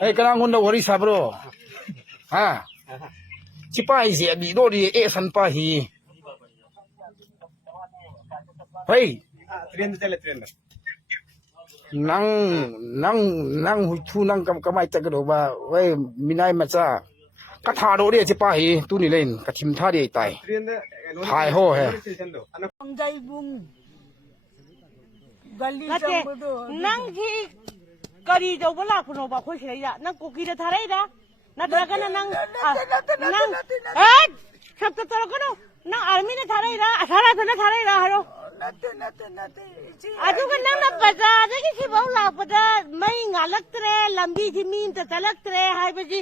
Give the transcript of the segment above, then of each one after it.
Hey, kanang hunda wari sabro. Ha. Cipai si abi do di san pa hi. Hey. Train चले train nang hu nang kamai ta gado ba wei minai macha ka tha do de cipa hi tu ni len ka thim tha de tai train thai ho he Jai bung gali chambudo nang hi kari do bala kuno ba khoi shira nang koki da tharai da na daga na nang nang sab ta taro kono nang army ne tharai da athara thana tharai da haro nate adu ka nang na baza da ki si bau la pada mai ngalaktre lambi ji min ta talaktre hai baji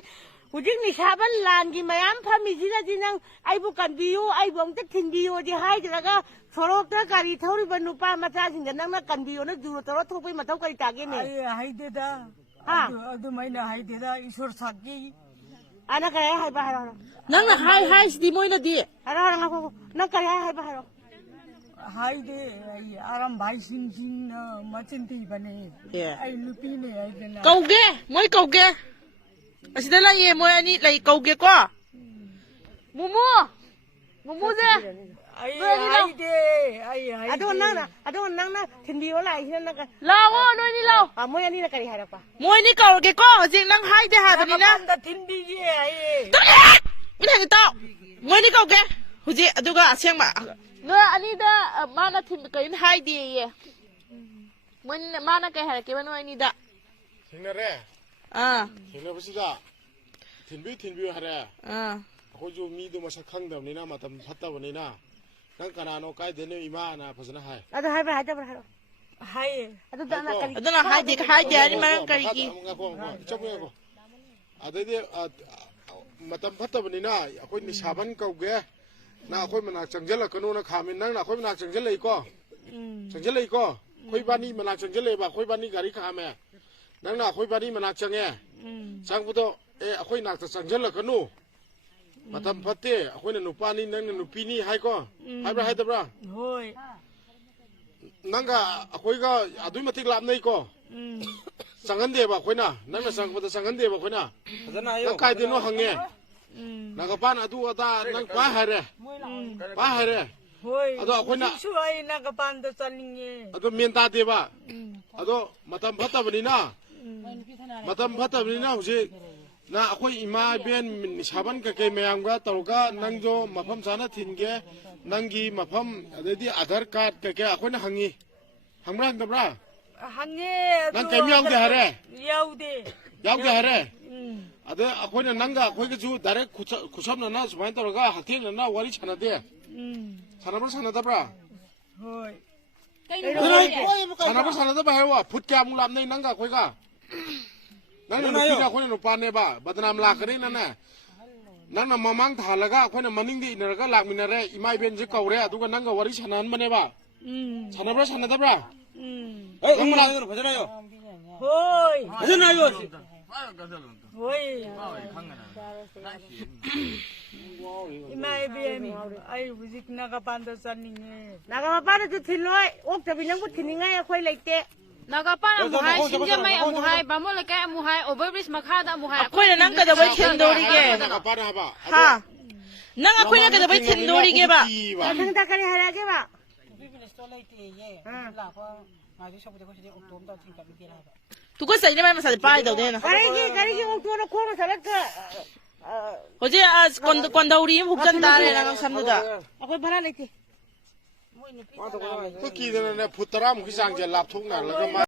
Hujing ni saban lan gi mayam phami jina jinang ai bu kan biu ai bong ta thin biu di hai jaga sorok ta gari thori banu pa macha sing nang na kan biu na juro toro thopai mathau kai ta ge ne ai hai de da ha adu mai na hai de da ishwar sakki ana kare hai ba haro nang na hai di moi na di haro haro ngako nang kare hai ba haro hai de ai aram bhai sing na machin ti bane ai lupi ne ai na kauge moi kauge Asida lang ye mo ani lai kauge ko. Mumu je. Ai de ai. Ado nang na thindi o lai hin na ka. Lawo noi ni law. A mo ani na kari hara pa. Mo ni kauge ko jing nang hai de ha ba ni na. Da thindi je ai. To ye. Ina ni to. Mo ni kauge. Huji aduga asyang ma. No ani da mana thim kai hai de ye. Mo mana kai hara ke ba no ani da. Sinare Sinabusida Tinbi Hare Hoju Midu Masakang the Nina Matam Pata Nina Nankano Kai the new Imana Pasana High. I don't have Hi. I don't know how they hide the animal. I did Matam Pata Nina, according to Shaban Kauge. Now, Hoyman Changela Kanuna Kamin, Hoyman Changelico. Changelico, Hoybani Manachangela, Hoybani Garikame. Nang na khoi bani manak change sang puto akhoi nak ta changjala kanu matam phatte akhoi na nupani nang na nupini hai ko hai tabra hoi nanga akhoi ga adui matik lap nei ko sangan de ba khoi na nang na sang puto sangan de ba khoi na nang kai de no hange naga pan adu ata nang pa hare hoi ado akhoi na suai naga pan da chalinge ado menta de ba ado matam phatta bani na Matam Patabina, na Akoi Ima Ben Shaban Kake Mayanga, Tauga, Nangjo, Mapam Sana Tinge, Nangi, Mapam, the other card Kake, Akona Hangi. Hamran the Bra. Hangi, Nankam Yang the Hare. Yaude. Hare. Other Akona Nanga, Quaku, Direct Kusam Nas, Wantaga, Hatin, and now what is Hanade. Sanabas Hanadabra. Sanabas Hanadaba, put Kamulam Nanga Quaga. Nang na pina ko na upane ba badnam la kare na na nang na mamang thalaga ko na maning di inaraga lakminare imai ben je kaure aduga nang ga wari sanan mane ba sanabra sanadabra ei amra bhajanayo hoi bhajanayo hoi imai ben ai buzik naga panda saninge naga panda tu thinloi ok tabi nang ko thiningai akhoi leite Nagapa amuhai, sinjamay amuhai, bamolaka amuhai, overbridge makada amuhai. Ako'y na nang kadabay tindori ge. Ha? Nang ako'y na kadabay tindori ge ba? Nang takari harage ba? Tuko sa inyo may masali pa daw din. Karigi uktuno ko masalat ka. Hoje as kondauri yung hukjan dare nang samnuda. Ako'y bara naiti. Kiki na putaram kisang je lapthuk na laga